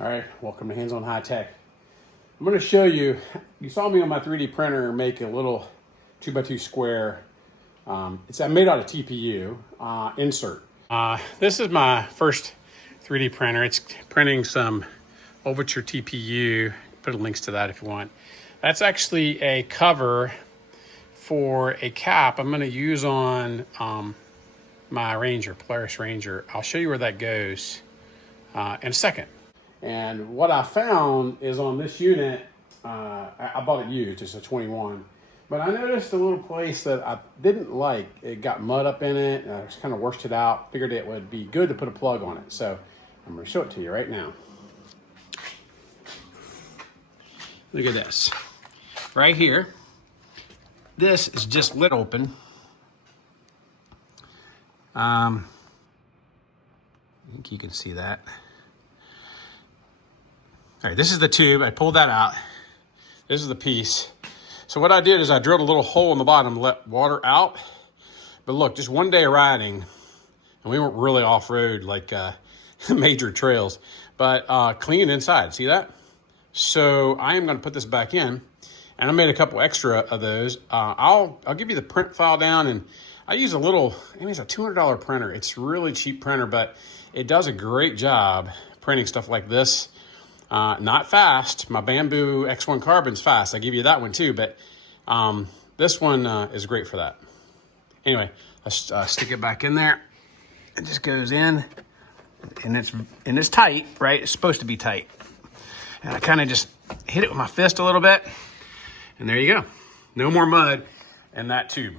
All right, welcome to Hands on High Tech. I'm going to show you, you saw me on my 3D printer make a little 2x2 square. It's made out of TPU insert. This is my first 3D printer. It's printing some Overture TPU. Put links to that if you want. That's actually a cover for a cap I'm going to use on my Ranger, Polaris Ranger. I'll show you where that goes in a second. And what I found is on this unit, I bought it used, it's a 21, but I noticed a little place that I didn't like. It got mud up in it, and I just kind of worked it out. Figured it would be good to put a plug on it. So I'm gonna show it to you right now. Look at this. Right here, this is just lid open. I think you can see that. All right, this is the tube. I pulled that out. This is the piece. So what I did is I drilled a little hole in the bottom to let water out. But look, just one day of riding, and we weren't really off-road like major trails, but clean inside. See that? So I am going to put this back in, and I made a couple extra of those. I'll give you the print file down, and I use a little, I mean, it's a $200 printer. It's a really cheap printer, but it does a great job printing stuff like this. Not fast. My Bamboo X1 Carbon's fast. I give you that one too, but this one is great for that. Anyway, let's stick it back in there. It just goes in, and it's tight, right? It's supposed to be tight. And I kind of just hit it with my fist a little bit, and there you go. No more mud in that tube.